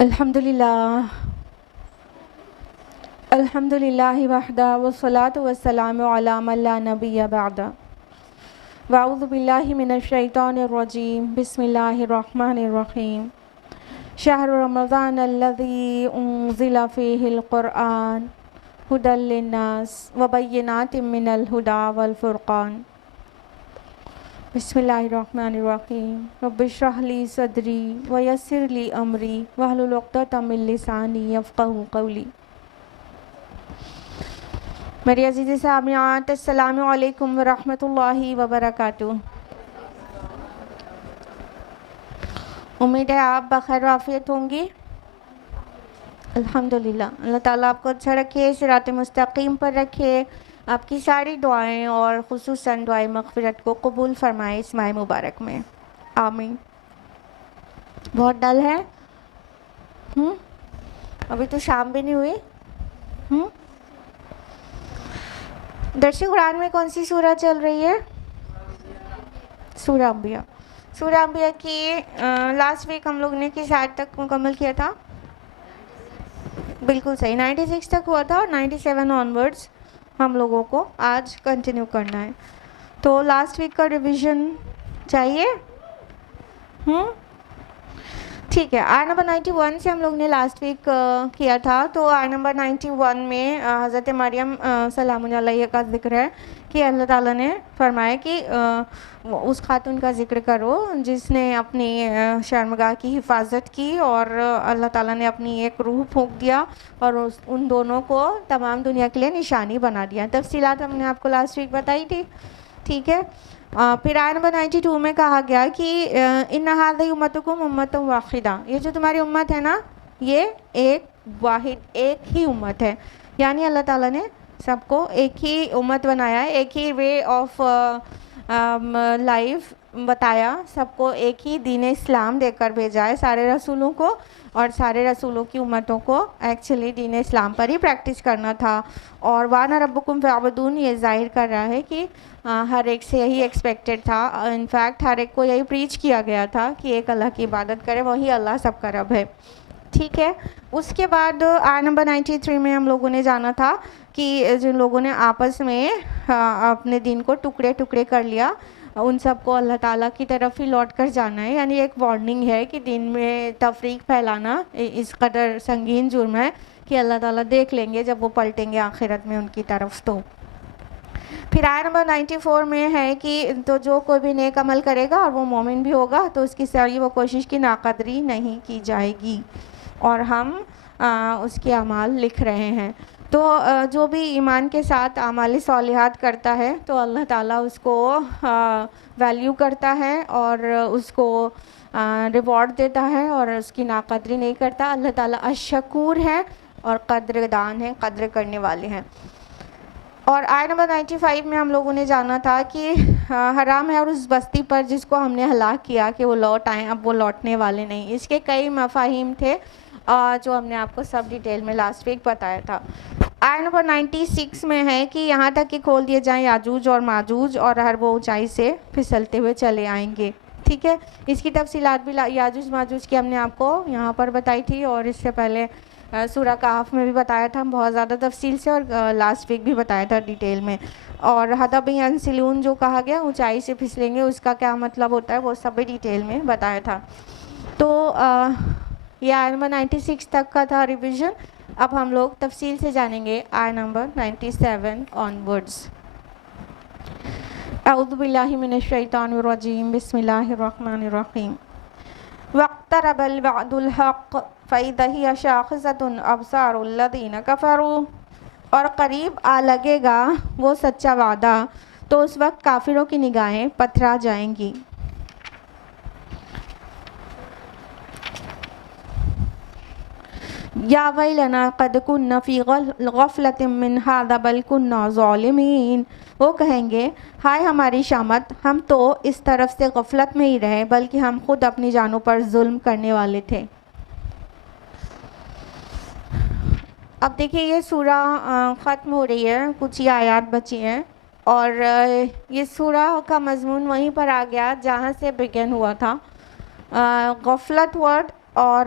الحمدللہ الحمدللہ وحدہ والصلاة والسلام علی من لا نبی بعدہ واعوذ باللہ من الشیطان الرجیم بسم اللہ الرحمن الرحیم شہر رمضان الذی انزل فیہ القرآن ھدی للناس وبینات من الھدی والفرقان بسم اللہ الرحمن الرحیم رب اشرح لی صدری ویسر لی امری واحلل عقدۃ من لسانی یفقہوا قولی۔ میری عزیز سامعات، السلام علیکم ورحمۃ اللہ وبرکاتہ۔ امید ہے آپ بخیر وعافیت ہوں گی۔ الحمدللہ، اللہ تعالیٰ آپ کو اچھا رکھے، صراط مستقیم پر رکھے، آپ کی ساری دعائیں اور خصوصاً دعائیں مغفرت کو قبول فرمائے اس ماہ مبارک میں، آمین۔ بہت ڈل ہے؟ ابھی تو شام بھی نہیں ہوئی۔ درس قرآن میں کون سی سورہ چل رہی ہے؟ سورہ انبیاء۔ سورہ انبیاء کی لاسٹ ویک ہم لوگ نے کس آیت تک مکمل کیا تھا؟ بالکل صحیح، 96 تک ہوا تھا اور 97 آنورڈز ہم لوگوں کو آج کنٹینیو کرنا ہے۔ تو لاسٹ ویک کا ریویژن چاہیے؟ ٹھیک ہے، آیت نمبر 91 سے ہم لوگ نے لاسٹ ویک کیا تھا۔ تو آیت نمبر 91 میں حضرت مریم سلام علیہ کا ذکر ہے کہ اللہ تعالیٰ نے فرمایا کہ اس خاتون کا ذکر کرو جس نے اپنی شرمگاہ کی حفاظت کی اور اللہ تعالیٰ نے اپنی ایک روح پھونک دیا اور ان دونوں کو تمام دنیا کے لیے نشانی بنا دیا۔ تفصیلات ہم نے آپ کو لاسٹ ویک بتائی تھی، ٹھیک ہے۔ پھر آیت نمبر 92 میں کہا گیا کہ ان ھذہ امتکم امۃ واحدہ، یہ جو تمہاری امت ہے نا، یہ ایک واحد ایک ہی امت ہے، یعنی اللہ تعالیٰ نے سب کو ایک ہی امت بنایا ہے، ایک ہی وے آف لائف بتایا، سب کو ایک ہی دین اسلام دے کر بھیجا ہے سارے رسولوں کو، اور سارے رسولوں کی امتوں کو ایکچولی دین اسلام پر ہی پریکٹس کرنا تھا۔ اور وَأَنَا رَبُّكُمْ فَاعْبُدُونِ یہ ظاہر کر رہا ہے کہ ہر ایک سے یہی ایکسپیکٹڈ تھا، انفیکٹ ہر ایک کو یہی پریچ کیا گیا تھا کہ ایک اللہ کی عبادت کرے، وہی اللہ سب کا رب ہے، ٹھیک ہے۔ اس کے بعد آیت نمبر 93 میں ہم لوگوں نے جانا تھا کہ جن لوگوں نے آپس میں اپنے دین کو ٹکڑے ٹکڑے کر لیا، ان سب کو اللہ تعالیٰ کی طرف ہی لوٹ کر جانا ہے، یعنی ایک وارننگ ہے کہ دین میں تفریق پھیلانا اس قدر سنگین جرم ہے کہ اللہ تعالیٰ دیکھ لیں گے جب وہ پلٹیں گے آخرت میں ان کی طرف۔ تو پھر آیت نمبر 94 میں ہے کہ تو جو کوئی بھی نیک عمل کرے گا اور وہ مومن بھی ہوگا تو اس کی سعی و کوشش کی ناقدری نہیں کی جائے گی، اور ہم اس کے اعمال لکھ رہے ہیں۔ تو جو بھی ایمان کے ساتھ اعمال صالحات کرتا ہے تو اللہ تعالیٰ اس کو ویلیو کرتا ہے اور اس کو ریوارڈ دیتا ہے اور اس کی ناقدری نہیں کرتا۔ اللہ تعالیٰ الشکور ہے اور قدردان ہے، قدر کرنے والے ہیں۔ اور آیت نمبر 95 میں ہم لوگوں نے جانا تھا کہ حرام ہے اور اس بستی پر جس کو ہم نے ہلاک کیا کہ وہ لوٹ آئیں، اب وہ لوٹنے والے نہیں۔ اس کے کئی مفاہیم تھے جو ہم نے آپ کو سب ڈیٹیل میں لاسٹ ویک بتایا تھا۔ آیت نمبر 96 میں ہے کہ یہاں تک کہ کھول دیے جائیں یاجوج اور ماجوج اور ہر وہ اونچائی سے پھسلتے ہوئے چلے آئیں گے، ٹھیک ہے۔ اس کی تفصیلات بھی یاجوج ماجوج کی ہم نے آپ کو یہاں پر بتائی تھی، اور اس سے پہلے سورہ کہف میں بھی بتایا تھا بہت زیادہ تفصیل سے، اور لاسٹ ویک بھی بتایا تھا ڈیٹیل میں۔ اور حدب ینسلون جو کہا گیا اونچائی سے پھسلیں گے، اس کا کیا مطلب ہوتا ہے وہ سب بھی ڈیٹیل میں بتایا تھا۔ تو یہ آیت نمبر 96 تک کا تھا ریویژن۔ اب ہم لوگ تفصیل سے جانیں گے آیت نمبر 97 آنورڈز۔ اعوذ باللہ من الشیطان الرجیم، بسم اللہ الرحمن الرحیم۔ واقترب الوعد الحق فإذا هي شاخصة أبصار الذين كفروا، اور قریب آ لگے گا وہ سچا وعدہ تو اس وقت کافروں کی نگاہیں پتھرا جائیں گی۔ یا ویلنا قد کنا فی غفلۃ من ھذا بل کنا ظالمین، وہ کہیں گے ہائے ہماری شامت، ہم تو اس طرف سے غفلت میں ہی رہے بلکہ ہم خود اپنی جانوں پر ظلم کرنے والے تھے۔ اب دیکھیے یہ سورہ ختم ہو رہی ہے، کچھ ہی آیات بچی ہیں، اور یہ سورہ کا مضمون وہیں پر آ گیا جہاں سے بگن ہوا تھا۔ غفلت ورڈ اور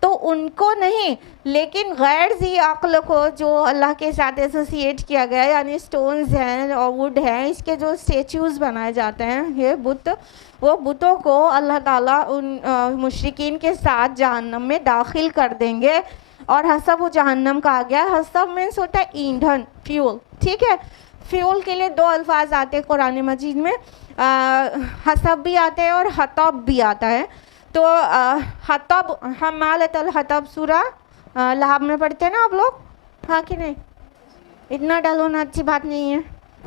تو ان کو نہیں، لیکن غیر ذی عقل کو جو اللہ کے ساتھ ایسوسیٹ کیا گیا، یعنی سٹونز ہیں اور ووڈ ہیں، اس کے جو اسٹیچوز بنائے جاتے ہیں یہ بت، وہ بتوں کو اللہ تعالیٰ ان مشرکین کے ساتھ جہنم میں داخل کر دیں گے. اور حسب وہ جہنم کہا گیا. حسب مینس ہوتا ہے ایندھن، فیول. ٹھیک ہے، فیول کے لیے دو الفاظ آتے ہیں قرآن مجید میں، حسب بھی آتے ہیں اور حطب بھی آتا ہے. تو حطب، حمالۃ الحطب، سورہ لہب میں پڑھتے ہیں نا آپ لوگ، ہاں کہ نہیں؟ اتنا ڈل ہونا اچھی بات نہیں ہے.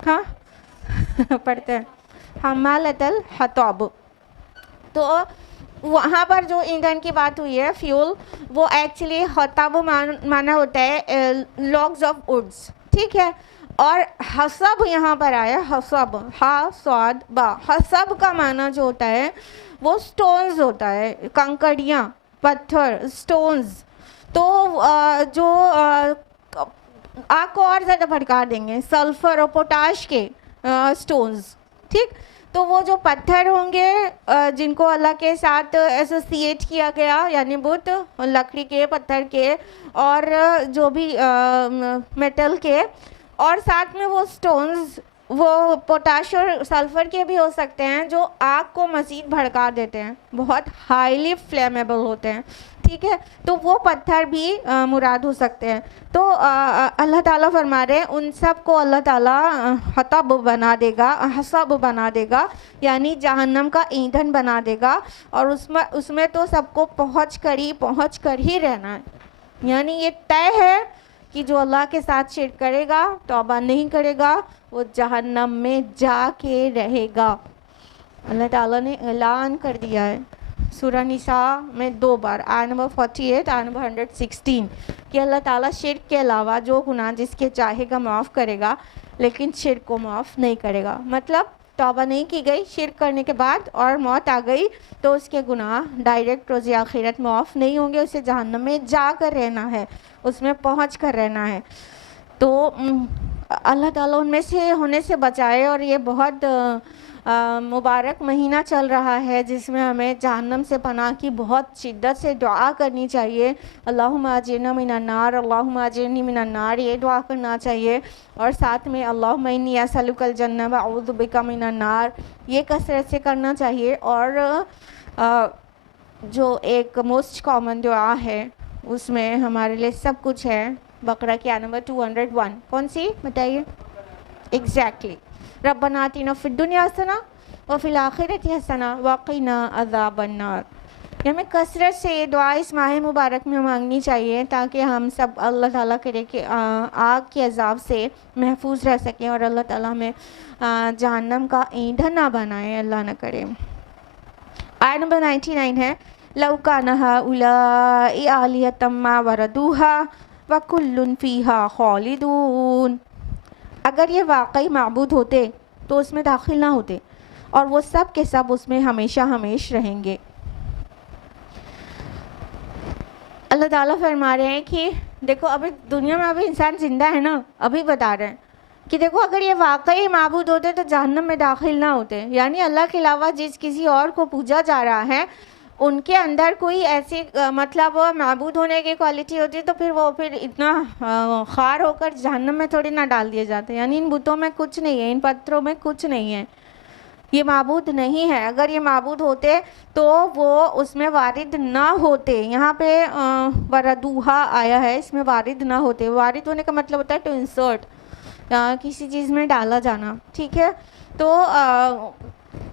ہاں پڑھتے ہیں حمالۃ الحطب. تو وہاں پر جو ایندھن کی بات ہوئی ہے، فیول، وہ ایکچولی حطب مانا ہوتا ہے لاگز آف وڈس. ٹھیک ہے، اور حسب یہاں پر آیا، حسب، ہا صاد با. حسب کا معنی جو ہوتا ہے وہ سٹونز ہوتا ہے، کنکڑیاں، پتھر، سٹونز. تو جو آگ کو اور زیادہ بھڑکا دیں گے، سلفر اور پوٹاش کے سٹونز. ٹھیک، تو وہ جو پتھر ہوں گے جن کو اللہ کے ساتھ ایسوسیٹ کیا گیا، یعنی بت لکڑی کے، پتھر کے، اور جو بھی میٹل کے، اور ساتھ میں وہ سٹونز، وہ پوٹاش اور سلفر کے بھی ہو سکتے ہیں، جو آگ کو مزید بھڑکا دیتے ہیں، بہت ہائیلی فلیمیبل ہوتے ہیں. ٹھیک ہے، تو وہ پتھر بھی مراد ہو سکتے ہیں. تو اللہ تعالیٰ فرما رہے ہیں ان سب کو اللہ تعالیٰ حطب بنا دے گا، حسب بنا دے گا، یعنی جہنم کا ایندھن بنا دے گا. اور اس میں تو سب کو پہنچ کر ہی رہنا ہے. یعنی یہ طے ہے کہ جو اللہ کے ساتھ شرک کرے گا، توبہ نہیں کرے گا، وہ جہنم میں جا کے رہے گا. اللہ تعالیٰ نے اعلان کر دیا ہے سورہ نساء میں 2 بار، آیت نمبر 48، آیت نمبر 116، کہ اللہ تعالیٰ شرک کے علاوہ جو گناہ جس کے چاہے گا معاف کرے گا، لیکن شرک کو معاف نہیں کرے گا. مطلب توبہ نہیں کی گئی شرک کرنے کے بعد اور موت آ گئی تو اس کے گناہ ڈائریکٹ روز آخرت معاف نہیں ہوں گے، اسے جہنم میں جا کر رہنا ہے، اس میں پہنچ کر رہنا ہے. تو اللہ تعالیٰ ان میں سے ہونے سے بچائے. اور یہ بہت مبارک مہینہ چل رہا ہے جس میں ہمیں جہنم سے پناہ کی بہت شدت سے دعا کرنی چاہیے. اللہم اجرنا من النار، اللہم اجرنی من النار، یہ دعا کرنا چاہیے. اور ساتھ میں اللہم انی اسألک الجنہ واعوذ بک من النار، یہ کثرت سے کرنا چاہیے. اور جو ایک موسٹ کامن دعا ہے اس میں ہمارے لیے سب کچھ ہے، بقرہ کی آیت نمبر 201. کون سی بتائیے؟ ایگزیکٹلی، ربنا آتنا فی الدنیا حسنہ وفی الآخرۃ حسنہ وقنا عذاب النار. ہمیں کثرت سے یہ دعا اس ماہ مبارک میں مانگنی چاہیے تاکہ ہم سب اللہ تعالیٰ کرے کہ آگ کے عذاب سے محفوظ رہ سکیں اور اللہ تعالیٰ ہمیں جہنم کا ایندھن نہ بنائے، اللہ نہ کرے. آیت نمبر 99 ہے، لو کان ہؤلاء آلہۃ ما وردوها وکل فیہا خالدون. اگر یہ واقعی معبود ہوتے تو اس میں داخل نہ ہوتے اور وہ سب کے سب اس میں ہمیشہ ہمیش رہیں گے. اللہ تعالیٰ فرما رہے ہیں کہ دیکھو ابھی دنیا میں ابھی انسان زندہ ہے نا، ابھی بتا رہے ہیں کہ دیکھو اگر یہ واقعی معبود ہوتے تو جہنم میں داخل نہ ہوتے. یعنی اللہ کے علاوہ جس کسی اور کو پوجا جا رہا ہے ان کے اندر کوئی ایسی مطلب معبود ہونے کی کوالٹی ہوتی ہے تو پھر وہ اتنا خار ہو کر جہنم میں تھوڑی نہ ڈال دیے جاتے. یعنی ان بتوں میں کچھ نہیں ہے، ان پتھروں میں کچھ نہیں ہے، یہ معبود نہیں ہے. اگر یہ معبود ہوتے تو وہ اس میں وارد نہ ہوتے. یہاں پہ وردوہا آیا ہے، اس میں وارد نہ ہوتے. وارد ہونے کا مطلب ہوتا ہے ٹو انسرٹ، کسی چیز میں ڈالا جانا. ٹھیک ہے، تو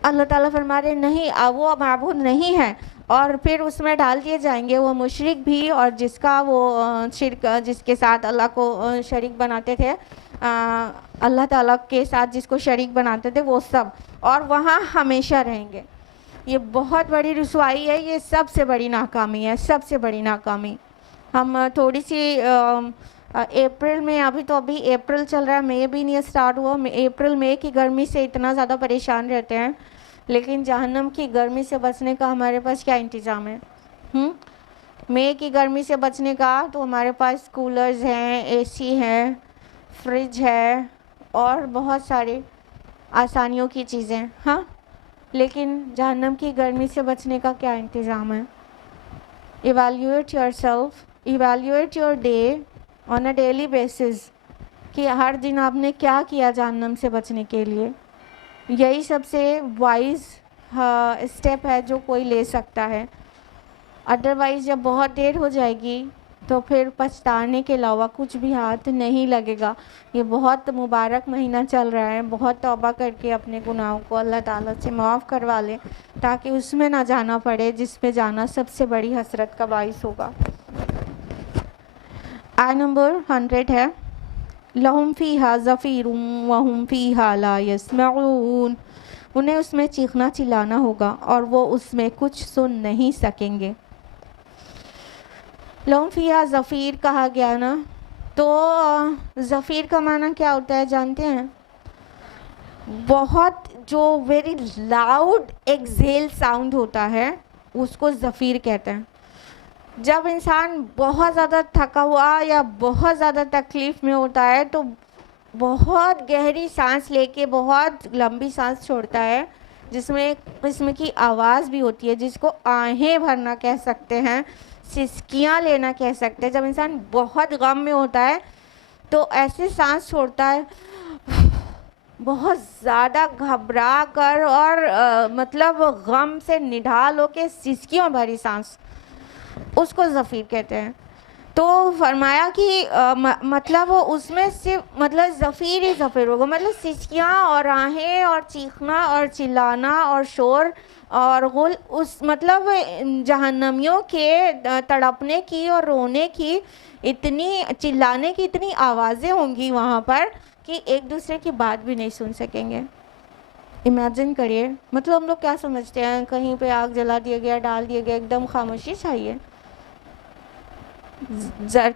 اللہ تعالیٰ فرما رہے نہیں، وہ معبود نہیں ہے اور پھر اس میں ڈال دیے جائیں گے وہ مشرک بھی اور جس کا وہ شرک، جس کے ساتھ اللہ کو شریک بناتے تھے، اللہ تعالیٰ کے ساتھ جس کو شریک بناتے تھے وہ سب، اور وہاں ہمیشہ رہیں گے. یہ بہت بڑی رسوائی ہے، یہ سب سے بڑی ناکامی ہے، سب سے بڑی ناکامی. ہم تھوڑی سی اپریل میں، ابھی اپریل چل رہا ہے، مئی بھی نہیں اسٹارٹ ہوا، اپریل مئی کی گرمی سے اتنا زیادہ پریشان رہتے ہیں، لیکن جہنم کی گرمی سے بچنے کا ہمارے پاس کیا انتظام ہے؟ مئی کی گرمی سے بچنے کا تو ہمارے پاس کولرز ہیں، اے سی ہے، فریج ہے اور بہت ساری آسانیوں کی چیزیں. ہاں، لیکن جہنم کی گرمی سے بچنے کا کیا انتظام ہے؟ evaluate yourself, evaluate your day on a daily basis کہ ہر دن آپ نے کیا کیا جہنم سے بچنے کے لیے. یہی سب سے وائز اسٹیپ ہے جو کوئی لے سکتا ہے. ادروائز جب بہت دیر ہو جائے گی تو پھر پچھتانے کے علاوہ کچھ بھی ہاتھ نہیں لگے گا. یہ بہت مبارک مہینہ چل رہا ہے, بہت توبہ کر کے اپنے گناہوں کو اللہ تعالیٰ سے معاف کروا لیں تاکہ اس میں نہ جانا پڑے جس پہ جانا سب سے بڑی حسرت کا باعث ہوگا. آیت نمبر 100 ہے لَهُمْ فِيهَا زَفِيرٌ وَهُمْ فِيهَا لَا يَسْمَعُونَ. انہیں اس میں چیخنا چلانا ہوگا اور وہ اس میں کچھ سن نہیں سکیں گے. لَهُمْ فِيهَا زفیر کہا گیا نا, تو زفیر کا معنی کیا ہوتا ہے جانتے ہیں؟ بہت جو ویری لاؤڈ ایکزیل ساؤنڈ ہوتا ہے اس کو زفیر کہتے ہیں. جب انسان بہت زیادہ تھکا ہوا یا بہت زیادہ تکلیف میں ہوتا ہے تو بہت گہری سانس لے کے بہت لمبی سانس چھوڑتا ہے, جس میں ایک قسم کی آواز بھی ہوتی ہے جس کو آہیں بھرنا کہہ سکتے ہیں, سسکیاں لینا کہہ سکتے ہیں. جب انسان بہت غم میں ہوتا ہے تو ایسے سانس چھوڑتا ہے بہت زیادہ گھبرا کر اور مطلب غم سے نڈھال ہو کے سسکیوں بھری سانس, اس کو زفیر کہتے ہیں. تو فرمایا کہ مطلب اس میں صرف مطلب زفیر ہی زفیر ہوگا, مطلب سسکیاں اور آہیں اور چیخنا اور چلانا اور شور اور غل, اس مطلب جہنمیوں کے تڑپنے کی اور رونے کی اتنی چلانے کی اتنی آوازیں ہوں گی وہاں پر کہ ایک دوسرے کی بات بھی نہیں سن سکیں گے. امیجن کریے, مطلب ہم لوگ کیا سمجھتے ہیں کہیں پہ آگ جلا دیا گیا, ڈال دیا گیا, ایک دم خاموشی چاہیے.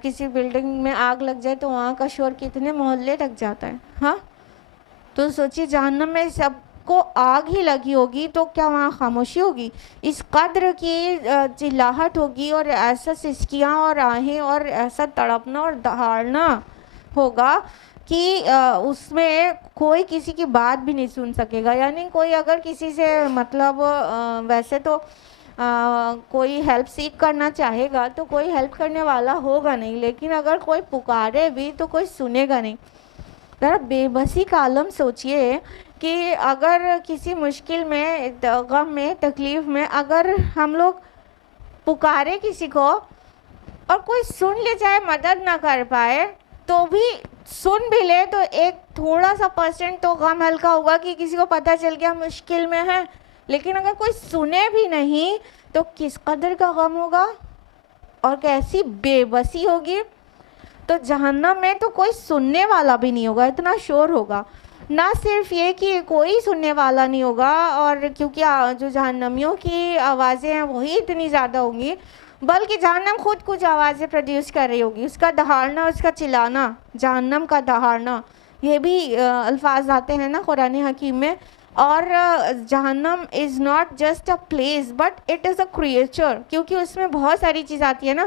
کسی بلڈنگ میں آگ لگ جائے تو وہاں کا شور کتنے محلے تک جاتا ہے. ہاں تو سوچیے جہنم میں سب کو آگ ہی لگی ہوگی تو کیا وہاں خاموشی ہوگی؟ اس قدر کی چلاہٹ ہوگی اور ایسا سسکیاں اور آہیں اور ایسا تڑپنا اور دہاڑنا ہوگا کہ اس میں کوئی کسی کی بات بھی نہیں سن سکے گا. یعنی کوئی اگر کسی سے مطلب ویسے تو کوئی ہیلپ سیک کرنا چاہے گا تو کوئی ہیلپ کرنے والا ہوگا نہیں, لیکن اگر کوئی پکارے بھی تو کوئی سنے گا نہیں. ذرا بے بسی کا عالم سوچئے کہ اگر کسی مشکل میں, غم میں, تکلیف میں اگر ہم لوگ پکارے کسی کو اور کوئی سن لے جائے, مدد نہ کر پائے تو بھی سن بھی لے تو ایک تھوڑا سا % تو غم ہلکا ہوگا کہ کسی کو پتہ چل گیا مشکل میں ہے. لیکن اگر کوئی سنے بھی نہیں تو کس قدر کا غم ہوگا اور کیسی بے بسی ہوگی. تو جہنم میں تو کوئی سننے والا بھی نہیں ہوگا, اتنا شور ہوگا. نہ صرف یہ کہ کوئی سننے والا نہیں ہوگا, اور کیونکہ جو جہنمیوں کی آوازیں ہیں وہی اتنی زیادہ ہوں گی, بلکہ جہنم خود کچھ آوازیں پروڈیوس کر رہی ہوگی. اس کا دہاڑنا, اس کا چلانا, جہنم کا دہاڑنا, یہ بھی الفاظ آتے ہیں نا قرآن حکیم میں. اور جہنم is not just a place but it is a creature, کیونکہ اس میں بہت ساری چیز آتی ہے نا.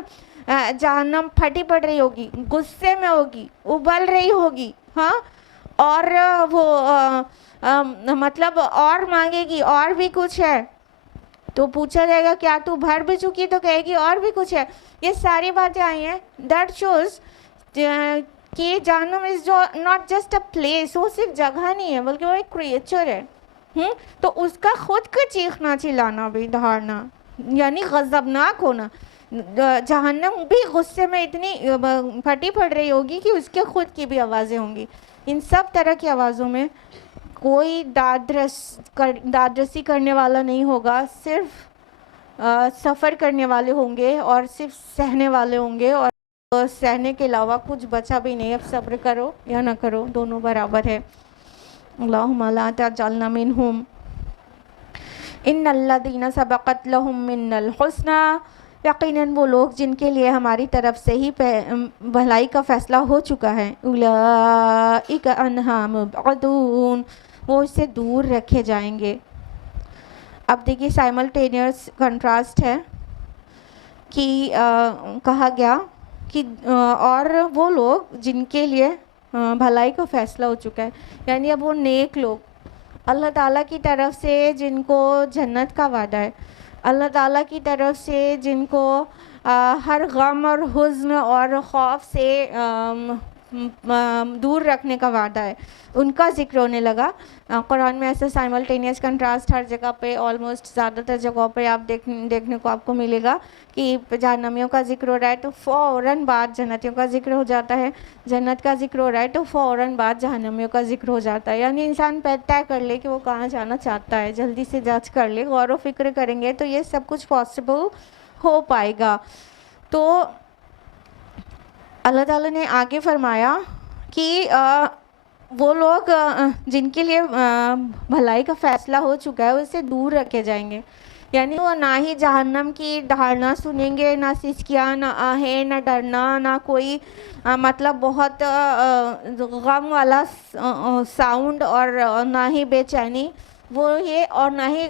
جہنم پھٹی پڑ رہی ہوگی, غصے میں ہوگی, ابل رہی ہوگی, ہاں, اور وہ مطلب اور مانگے گی اور بھی کچھ ہے. تو پوچھا جائے گا کیا تو بھر بھی چکی, تو کہے گی اور بھی کچھ ہے. یہ ساری باتیں آئی ہیں. دیٹ شوز کہ جہنم is not just a place, وہ صرف جگہ نہیں ہے بلکہ وہ ایک کریچر ہے. تو اس کا خود کا چیخنا چلانا بھی, دہاڑنا, یعنی غضبناک ہونا. جہنم بھی غصے میں اتنی پھٹی پڑ رہی ہوگی کہ اس کے خود کی بھی آوازیں ہوں گی. ان سب طرح کی آوازوں میں کوئی داد رسی کرنے والا نہیں ہوگا, صرف سفر کرنے والے ہوں گے اور صرف سہنے والے ہوں گے, اور سہنے کے علاوہ کچھ بچا بھی نہیں. اب صبر کرو یا نہ کرو دونوں برابر ہے. اللہم لا تجعلنا منہم ان الذین سبقت لہم من الحسنی, یقیناً وہ لوگ جن کے لیے ہماری طرف سے ہی بھلائی کا فیصلہ ہو چکا ہے. اولئک عنہا مبعدون, وہ اس سے دور رکھے جائیں گے. اب دیکھیے سائملٹینیس کنٹراسٹ ہے کہ کہا گیا کہ اور وہ لوگ جن کے لیے بھلائی کا فیصلہ ہو چکا ہے, یعنی اب وہ نیک لوگ اللہ تعالیٰ کی طرف سے جن کو جنت کا وعدہ ہے. اللہ تعالیٰ کی طرف سے جن کو ہر غم اور حزن اور خوف سے دور رکھنے کا وعدہ ہے، ان کا ذکر ہونے لگا۔ قرآن میں ایسا سائملٹینیس کنٹراسٹ ہر جگہ پہ، آلموسٹ زیادہ تر جگہوں پہ آپ دیکھنے کو آپ کو ملے گا کہ جہنمیوں کا ذکر ہو رہا ہے تو فوراً بعد جنتیوں کا ذکر ہو جاتا ہے، جنت کا ذکر ہو رہا ہے تو فوراً بعد جہنمیوں کا ذکر ہو جاتا ہے۔ یعنی انسان طے کر لے کہ وہ کہاں جانا چاہتا ہے، جلدی سے جج کر لے، غور و فکر کریں گے تو یہ سب کچھ پاسبل ہو پائے گا۔ تو اللہ تعالیٰ نے آگے فرمایا کہ وہ لوگ جن کے لیے بھلائی کا فیصلہ ہو چکا ہے اس سے دور رکھے جائیں گے، یعنی وہ نہ ہی جہنم کی دھارنا سنیں گے، نہ سسکیاں، نہ آہیں، نہ ڈرنا، نہ کوئی مطلب بہت غم والا ساؤنڈ، اور نہ ہی بے چینی وہ یہ، اور نہ ہی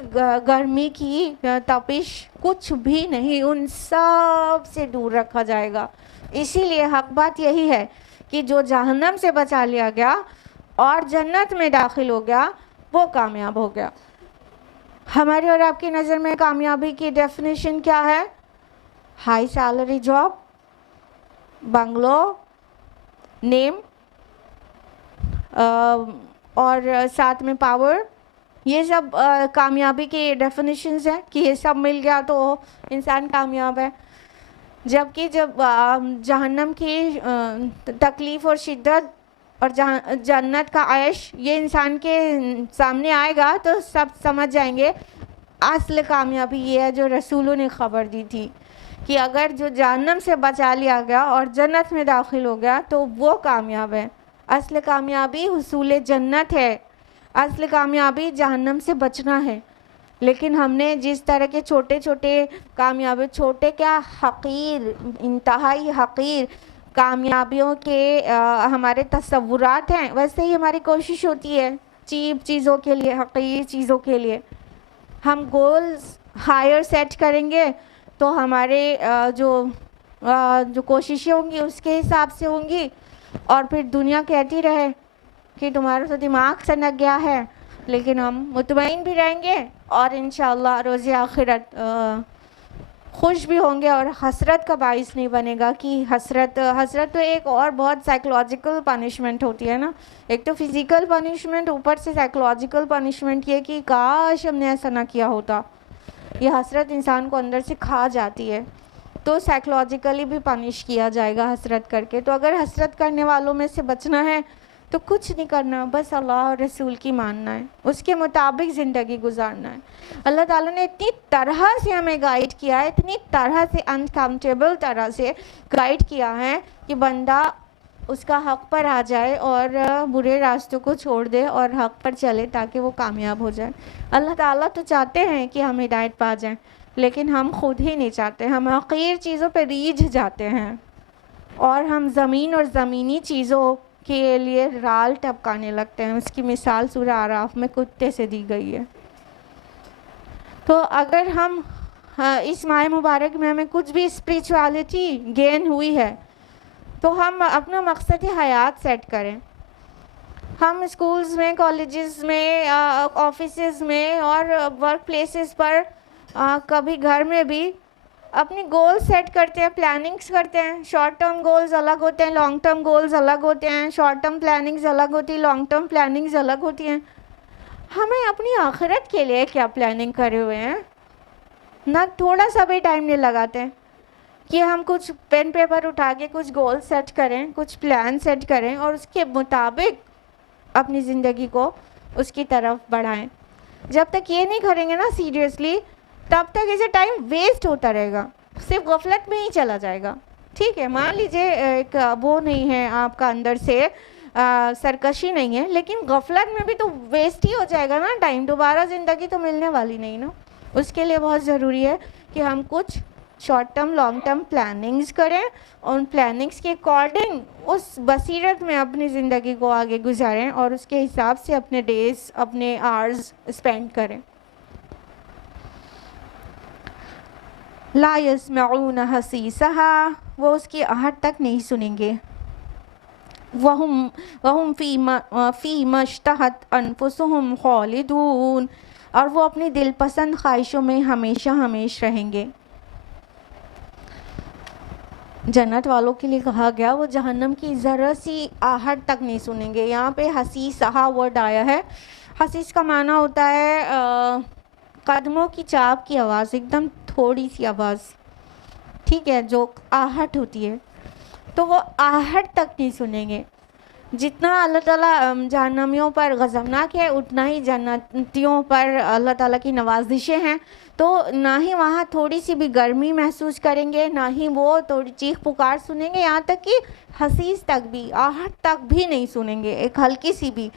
گرمی کی تپش، کچھ بھی نہیں، ان سب سے دور رکھا جائے گا۔ اسی لیے حق بات یہی ہے کہ جو جہنم سے بچا لیا گیا اور جنت میں داخل ہو گیا وہ کامیاب ہو گیا۔ ہماری اور آپ کی نظر میں کامیابی کی ڈیفینیشن کیا ہے؟ ہائی سیلری جاب، بنگلو، نیم، اور ساتھ میں پاور، یہ سب کامیابی کی ڈیفینیشنز ہیں کہ یہ سب مل گیا تو انسان کامیاب ہے۔ جبکہ جب جہنم کی تکلیف اور شدت اور جنت کا عیش یہ انسان کے سامنے آئے گا تو سب سمجھ جائیں گے اصل کامیابی یہ ہے جو رسولوں نے خبر دی تھی کہ اگر جو جہنم سے بچا لیا گیا اور جنت میں داخل ہو گیا تو وہ کامیاب ہے۔ اصل کامیابی حصول جنت ہے، اصل کامیابی جہنم سے بچنا ہے۔ لیکن ہم نے جس طرح کے چھوٹے چھوٹے کامیابی، چھوٹے کیا، حقیر، انتہائی حقیر کامیابیوں کے ہمارے تصورات ہیں، ویسے ہی ہماری کوشش ہوتی ہے چیپ چیزوں کے لیے، حقیر چیزوں کے لیے۔ ہم گولز ہائر سیٹ کریں گے تو ہمارے جو کوششیں ہوں گی اس کے حساب سے ہوں گی، اور پھر دنیا کہتی رہے کہ تمہارا تو دماغ سنک گیا ہے، لیکن ہم مطمئن بھی رہیں گے اور انشاءاللہ روز آخرت خوش بھی ہوں گے، اور حسرت کا باعث نہیں بنے گا کہ حسرت تو ایک اور بہت سائیکولوجیکل پنشمنٹ ہوتی ہے نا، ایک تو فزیکل پنشمنٹ، اوپر سے سائیکولوجیکل پنشمنٹ یہ کہ کاش ہم نے ایسا نہ کیا ہوتا۔ یہ حسرت انسان کو اندر سے کھا جاتی ہے، تو سائیکولوجیکلی بھی پنش کیا جائے گا حسرت کر کے۔ تو اگر حسرت کرنے والوں میں سے بچنا ہے تو کچھ نہیں کرنا، بس اللہ اور رسول کی ماننا ہے، اس کے مطابق زندگی گزارنا ہے۔ اللہ تعالیٰ نے اتنی طرح سے ہمیں گائیڈ کیا ہے، اتنی طرح سے انکاؤنٹیبل طرح سے گائیڈ کیا ہے کہ بندہ اس کا حق پر آ جائے اور برے راستوں کو چھوڑ دے اور حق پر چلے تاکہ وہ کامیاب ہو جائے۔ اللہ تعالیٰ تو چاہتے ہیں کہ ہم ہدایت پا جائیں، لیکن ہم خود ہی نہیں چاہتے، ہم حقیر چیزوں پہ ریجھ جاتے ہیں اور ہم زمین اور زمینی چیزوں کے لیے رال ٹپکانے لگتے ہیں۔ اس کی مثال سورہ اعراف میں کتے سے دی گئی ہے۔ تو اگر ہم اس ماہ مبارک میں ہمیں کچھ بھی اسپریچوالٹی گین ہوئی ہے تو ہم اپنا مقصد حیات سیٹ کریں۔ ہم اسکولز میں، کالجز میں، آفیسز میں اور ورک پلیسز پر، کبھی گھر میں بھی اپنی گول سیٹ کرتے ہیں، پلاننگز کرتے ہیں۔ شارٹ ٹرم گولز الگ ہوتے ہیں، لانگ ٹرم گولز الگ ہوتے ہیں، شارٹ ٹرم پلاننگز الگ ہوتی ہیں، لانگ ٹرم پلاننگز الگ ہوتی ہیں۔ ہمیں اپنی آخرت کے لیے کیا پلاننگ کرے ہوئے ہیں؟ نہ تھوڑا سا بھی ٹائم نہیں لگاتے کہ ہم کچھ پین پیپر اٹھا کے کچھ گول سیٹ کریں، کچھ پلان سیٹ کریں اور اس کے مطابق اپنی زندگی کو اس کی طرف بڑھائیں۔ جب تک یہ نہیں کریں گے نا سیریسلی، تب تک اسے ٹائم ویسٹ ہوتا رہے گا، صرف غفلت میں ہی چلا جائے گا۔ ٹھیک ہے، مان لیجئے ایک وہ نہیں ہے آپ کا اندر سے، سرکشی نہیں ہے، لیکن غفلت میں بھی تو ویسٹ ہی ہو جائے گا نا ٹائم، دوبارہ زندگی تو ملنے والی نہیں نا۔ اس کے لیے بہت ضروری ہے کہ ہم کچھ short term, long term plannings کریں، ان پلاننگز کے اکارڈنگ اس بصیرت میں اپنی زندگی کو آگے گزاریں اور اس کے حساب سے اپنے ڈیز، اپنے آورز اسپینڈ کریں۔ لا يسمعون حسیسها، وہ اس کی آہٹ تک نہیں سنیں گے۔ وَهُمْ فِي مَا اشْتَهَتْ أَنفُسُهُمْ خَالِدُونَ، اور وہ اپنی دل پسند خواہشوں میں ہمیشہ ہمیشہ رہیں گے۔ جنت والوں کے لیے کہا گیا وہ جہنم کی ذرا سی آہٹ تک نہیں سنیں گے۔ یہاں پہ حسیسہ ورڈ آیا ہے۔ حسیس کا معنی ہوتا ہے قدموں کی چاپ کی آواز، ایک دم تھوڑی سی آواز، ٹھیک ہے، جو آہٹ ہوتی ہے، تو وہ آہٹ تک نہیں سنیں گے۔ جتنا اللہ تعالیٰ جہنمیوں پر غضبناک ہے، اتنا ہی جنتیوں پر اللہ تعالیٰ کی نوازشیں ہیں۔ تو نہ ہی وہاں تھوڑی سی بھی گرمی محسوس کریں گے، نہ ہی وہ تھوڑی چیخ پکار سنیں گے، یہاں تک کہ حسیس تک بھی، آہٹ تک بھی نہیں سنیں گے، ایک ہلکی سی بھی،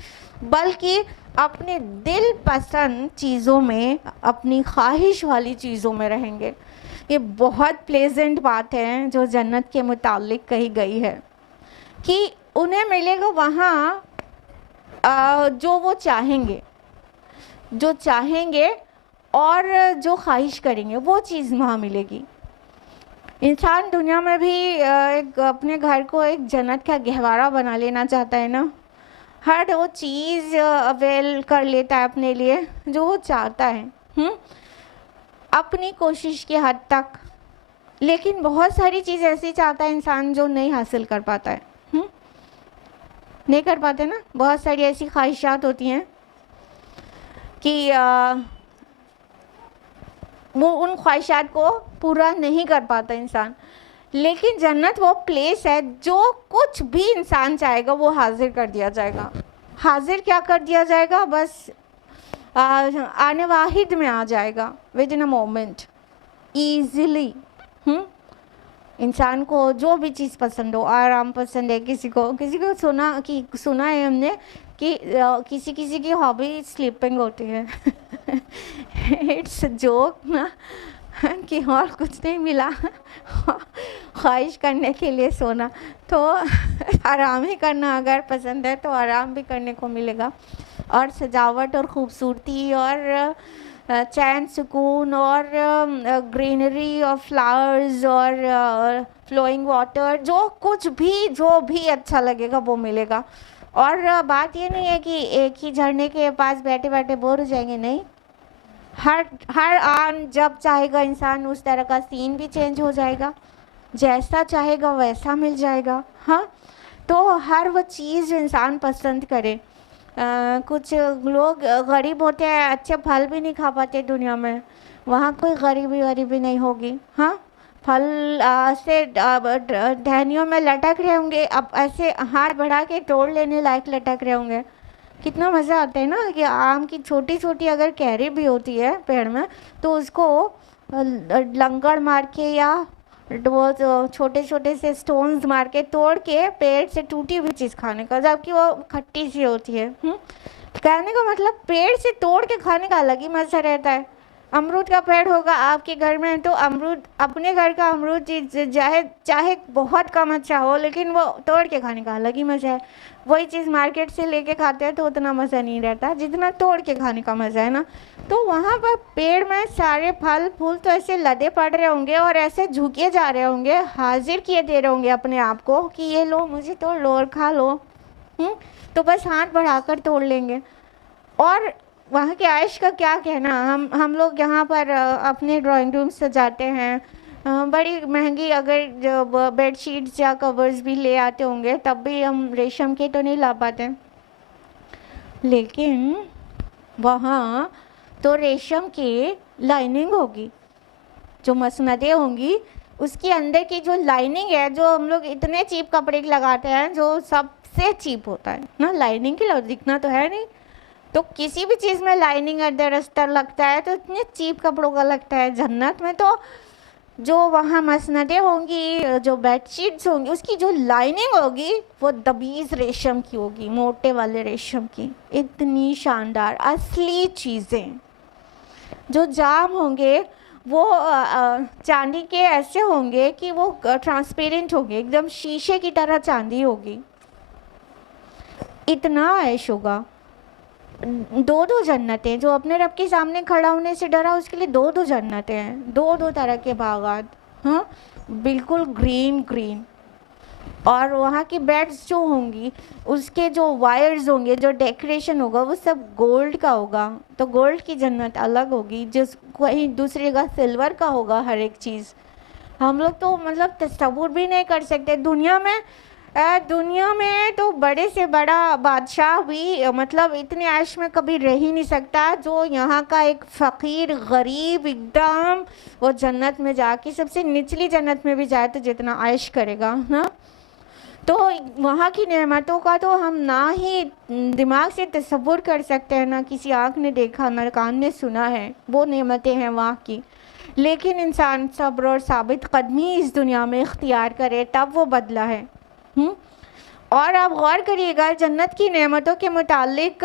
بلکہ اپنے دل پسند چیزوں میں، اپنی خواہش والی چیزوں میں رہیں گے۔ یہ بہت پلیزنٹ بات ہے جو جنت کے متعلق کہی گئی ہے کہ انہیں ملے گا وہاں جو وہ چاہیں گے، جو چاہیں گے اور جو خواہش کریں گے وہ چیز وہاں ملے گی۔ انسان دنیا میں بھی ایک اپنے گھر کو ایک جنت کا گہوارہ بنا لینا چاہتا ہے نا، ہر وہ چیز اویل کر لیتا ہے اپنے لیے جو وہ چاہتا ہے، اپنی کوشش کی حد تک، لیکن بہت ساری چیز ایسی چاہتا ہے انسان جو نہیں حاصل کر پاتا ہے، نہیں کر پاتے نا۔ بہت ساری ایسی خواہشات ہوتی ہیں کہ وہ ان خواہشات کو پورا نہیں کر پاتا انسان، لیکن جنت وہ پلیس ہے جو کچھ بھی انسان چاہے گا وہ حاضر کر دیا جائے گا۔ حاضر کیا کر دیا جائے گا؟ بس آنے واحد میں آ جائے گا، with in a moment, easily. انسان کو جو بھی چیز پسند ہو، آرام پسند ہے، کسی کو سنا ہے ہم نے کہ کسی کی ہابی سلیپنگ ہوتی ہے۔ اٹس جوک نا کہ اور کچھ نہیں ملا خواہش کرنے کے لیے سونا، تو آرام ہی کرنا اگر پسند ہے تو آرام بھی کرنے کو ملے گا، اور سجاوٹ اور خوبصورتی اور چین سکون اور گرینری اور فلاورز اور فلوئنگ واٹر، جو بھی اچھا لگے گا وہ ملے گا۔ اور بات یہ نہیں ہے کہ ایک ہی جھرنے کے پاس بیٹھے بیٹھے بور ہو جائیں گے، نہیں، ہر آن جب چاہے گا انسان اس طرح کا سین بھی چینج ہو جائے گا، جیسا چاہے گا ویسا مل جائے گا۔ ہاں، تو ہر وہ چیز جو انسان پسند کرے۔ کچھ لوگ غریب ہوتے ہیں، اچھے پھل بھی نہیں کھا پاتے دنیا میں، وہاں کوئی غریبی نہیں ہوگی۔ ہاں، پھل سے ٹہنیوں میں لٹک رہے ہوں گے، اب ایسے ہاتھ بڑھا کے توڑ لینے لائق لٹک رہے ہوں گے۔ کتنا مزہ آتا ہے نا کہ آم کی چھوٹی چھوٹی اگر کیری بھی ہوتی ہے پیڑ میں تو اس کو لنگڑ مار کے یا وہ چھوٹے چھوٹے سے سٹونز مار کے توڑ کے پیڑ سے ٹوٹی ہوئی چیز کھانے کا، جبکہ وہ کھٹی سی ہوتی ہے۔ کہنے کا مطلب پیڑ سے توڑ کے کھانے کا الگ ہی مزہ رہتا ہے۔ امرود کا پیڑ ہوگا آپ کے گھر میں تو امرود، اپنے گھر کا امرود چاہے بہت کم اچھا ہو لیکن وہ توڑ کے کھانے کا الگ ہی مزہ ہے۔ وہی چیز مارکیٹ سے لے کے کھاتے ہیں تو اتنا مزہ نہیں رہتا جتنا توڑ کے کھانے کا مزہ ہے نا۔ تو وہاں پر پیڑ میں سارے پھل پھول تو ایسے لدے پڑ رہے ہوں گے اور ایسے جھکے جا رہے ہوں گے، حاضر کیے دے رہے ہوں گے اپنے آپ کو کہ یہ لو، مجھے توڑ لو اور کھا لو۔ تو بس ہاتھ بڑھا کر توڑ لیں گے۔ اور وہاں کے عائش کا کیا کہنا، ہم لوگ یہاں پر اپنے ڈرائنگ روم سجاتے ہیں، بڑی مہنگی اگر بیڈ شیٹس یا کورز بھی لے آتے ہوں گے تب بھی ہم ریشم کے تو نہیں لا پاتے، لیکن وہاں تو ریشم کی لائننگ ہوگی، جو مسندیں ہوں گی اس کے اندر کی جو لائننگ ہے، جو ہم لوگ اتنے چیپ کپڑے لگاتے ہیں جو سب سے چیپ ہوتا ہے نا، لائننگ کی لفظ دکھنا تو ہے نہیں، تو کسی بھی چیز میں لائننگ ادھر استر لگتا ہے تو اتنے چیپ کپڑوں کا لگتا ہے۔ جنت میں تو جو وہاں مسندیں ہوں گی، جو بیڈ شیٹس ہوں گی، اس کی جو لائننگ ہوگی وہ دبیز ریشم کی ہوگی، موٹے والے ریشم کی، اتنی شاندار اصلی چیزیں۔ جو جام ہوں گے وہ چاندی کے ایسے ہوں گے کہ وہ ٹرانسپیرنٹ ہوں گے، ایک دم شیشے کی طرح چاندی ہوگی، اتنا عیش ہوگا۔ دو جنتیں، جو اپنے رب کے سامنے کھڑا ہونے سے ڈرا اس کے لیے دو جنتیں ہیں، دو طرح کے باغات، ہاں، بالکل گرین گرین، اور وہاں کی بیڈس جو ہوں گی اس کے جو وائرز ہوں گے, جو ڈیکوریشن ہوگا وہ سب گولڈ کا ہوگا. تو گولڈ کی جنت الگ ہوگی, جس کہیں دوسری کا سلور کا ہوگا ہر ایک چیز. ہم لوگ تو مطلب تصور بھی نہیں کر سکتے. دنیا میں تو بڑے سے بڑا بادشاہ بھی مطلب اتنے عیش میں کبھی رہ ہی نہیں سکتا جو یہاں کا ایک فقیر غریب ایک دم وہ جنت میں جا کے سب سے نچلی جنت میں بھی جائے تو جتنا عیش کرے گا نا. تو وہاں کی نعمتوں کا تو ہم نہ ہی دماغ سے تصور کر سکتے ہیں, نہ کسی آنکھ نے دیکھا نہ کان نے سنا ہے. وہ نعمتیں ہیں وہاں کی. لیکن انسان صبر اور ثابت قدمی اس دنیا میں اختیار کرے تب وہ بدلہ ہے. اور آپ غور کریے گا جنت کی نعمتوں کے متعلق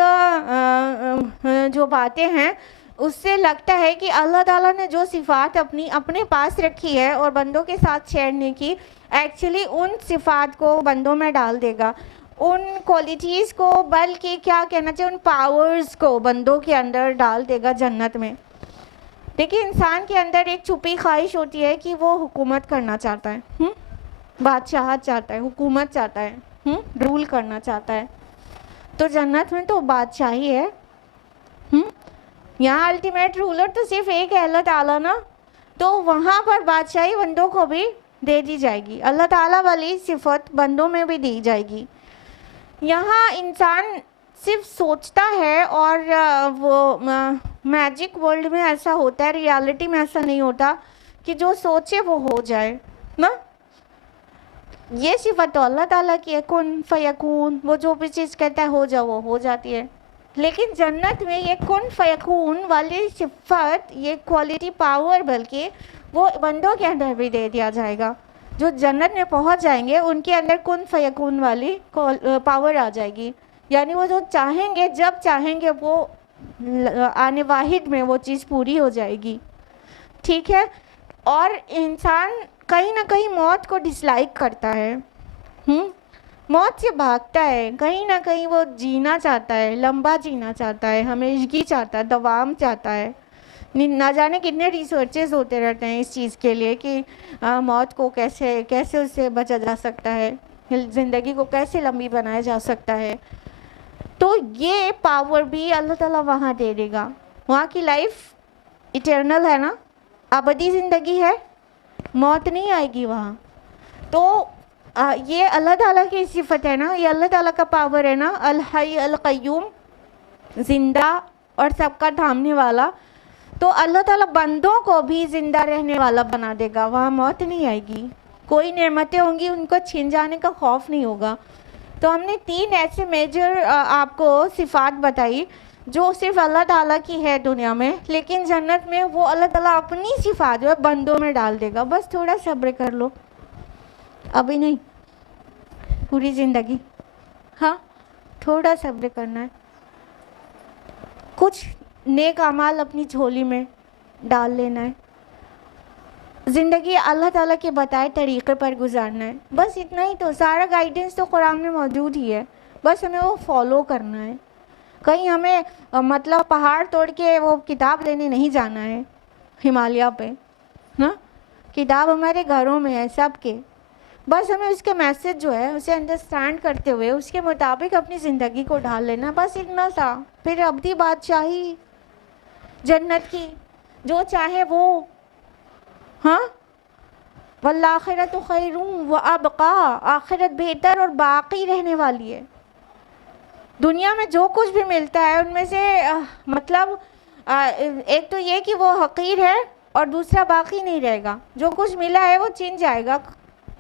جو باتیں ہیں اس سے لگتا ہے کہ اللہ تعالیٰ نے جو صفات اپنے پاس رکھی ہے اور بندوں کے ساتھ شیئر کی, ایکچولی ان صفات کو بندوں میں ڈال دے گا, ان کوالٹیز کو, بلکہ کیا کہنا چاہیے ان پاورز کو بندوں کے اندر ڈال دے گا جنت میں. دیکھیے انسان کے اندر ایک چھپی خواہش ہوتی ہے کہ وہ حکومت کرنا چاہتا ہے, بادشاہت چاہتا ہے, حکومت چاہتا ہے, رول کرنا چاہتا ہے. تو جنت میں تو بادشاہی ہے. یہاں الٹیمیٹ رولر تو صرف ایک ہے اللہ تعالیٰ نا. تو وہاں پر بادشاہی بندوں کو بھی دے دی جائے گی, اللہ تعالیٰ والی صفت بندوں میں بھی دی جائے گی. یہاں انسان صرف سوچتا ہے اور وہ میجک ورلڈ میں ایسا ہوتا ہے, ریالٹی میں ایسا نہیں ہوتا کہ جو سوچے وہ ہو جائے نا. یہ صفت تو اللہ تعالیٰ کی ہے, کن فیکون, وہ جو بھی چیز کہتا ہے ہو جا وہ ہو جاتی ہے. لیکن جنت میں یہ کن فیکون والی صفت, یہ کوالٹی پاور بلکہ وہ بندوں کے اندر بھی دے دیا جائے گا. جو جنت میں پہنچ جائیں گے ان کے اندر کن فیکون والی پاور آ جائے گی. یعنی وہ جو چاہیں گے جب چاہیں گے وہ آنے واحد میں وہ چیز پوری ہو جائے گی. ٹھیک ہے. اور انسان کہیں نہ کہیں موت کو ڈس لائک کرتا ہے, موت سے بھاگتا ہے. کہیں نہ کہیں وہ جینا چاہتا ہے, لمبا جینا چاہتا ہے, ہمیشگی چاہتا ہے, دوام چاہتا ہے. نہ جانے کتنے ریسرچز ہوتے رہتے ہیں اس چیز کے لیے کہ موت کو کیسے اس سے بچا جا سکتا ہے, زندگی کو کیسے لمبی بنایا جا سکتا ہے. تو یہ پاور بھی اللہ تعالیٰ وہاں دے دے گا. وہاں کی لائف ایٹرنل ہے نا, ابدی زندگی ہے, موت نہیں آئے گی وہاں. تو یہ اللہ تعالیٰ کی صفت ہے نا, یہ اللہ تعالیٰ کا پاور ہے نا, الحی القیوم, زندہ اور سب کا تھامنے والا. تو اللہ تعالیٰ بندوں کو بھی زندہ رہنے والا بنا دے گا. وہاں موت نہیں آئے گی, کوئی نعمتیں ہوں گی ان کو چھین جانے کا خوف نہیں ہوگا. تو ہم نے 3 ایسے میجر آپ کو صفات بتائی جو صرف اللہ تعالیٰ کی ہے دنیا میں, لیکن جنت میں وہ اللہ تعالیٰ اپنی صفات جو ہے بندوں میں ڈال دے گا. بس تھوڑا صبر کر لو, ابھی نہیں, پوری زندگی, ہاں تھوڑا صبر کرنا ہے. کچھ نیک اعمال اپنی جھولی میں ڈال لینا ہے, زندگی اللہ تعالیٰ کے بتائے طریقے پر گزارنا ہے. بس اتنا ہی تو, سارا گائیڈنس تو قرآن میں موجود ہی ہے, بس ہمیں وہ فالو کرنا ہے. کہیں ہمیں مطلب پہاڑ توڑ کے وہ کتاب لینے نہیں جانا ہے ہمالیہ پہ, نا کتاب ہمارے گھروں میں ہے سب کے. بس ہمیں اس کے میسج جو ہے اسے انڈرسٹینڈ کرتے ہوئے اس کے مطابق اپنی زندگی کو ڈھال لینا, بس اتنا سا. پھر ابدی بادشاہی جنت کی, جو چاہے وہ, ہاں, والآخرۃ خیر وابقیٰ, آخرت بہتر اور باقی رہنے والی ہے. دنیا میں جو کچھ بھی ملتا ہے ان میں سے مطلب ایک تو یہ کہ وہ حقیر ہے اور دوسرا باقی نہیں رہے گا. جو کچھ ملا ہے وہ چھن جائے گا.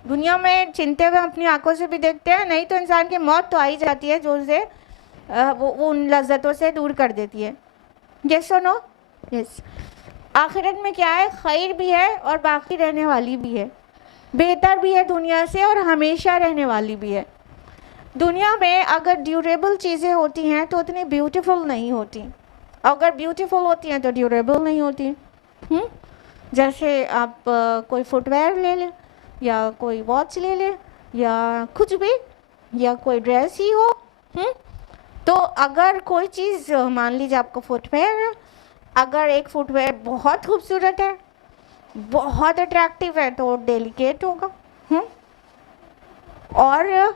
دنیا میں چھنتے ہوئے اپنی آنکھوں سے بھی دیکھتے ہیں, نہیں تو انسان کی موت تو آئی جاتی ہے جو اسے وہ ان لذتوں سے دور کر دیتی ہے. یس اور نو؟ یس. آخرت میں کیا ہے, خیر بھی ہے اور باقی رہنے والی بھی ہے, بہتر بھی ہے دنیا سے اور ہمیشہ رہنے والی بھی ہے. دنیا میں اگر ڈیوریبل چیزیں ہوتی ہیں تو اتنی بیوٹیفل نہیں ہوتی, اگر بیوٹیفل ہوتی ہیں تو ڈیوریبل نہیں ہوتی. جیسے آپ کوئی فٹ ویئر لے لیں یا کوئی واچ لے لیں یا کچھ بھی, یا کوئی ڈریس ہی ہو. تو اگر کوئی چیز, مان لیجیے آپ کو فٹ ویئر ہے, اگر ایک فٹ ویئر بہت خوبصورت ہے, بہت اٹریکٹیو ہے تو ڈیلیکیٹ ہوگا, اور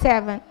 7,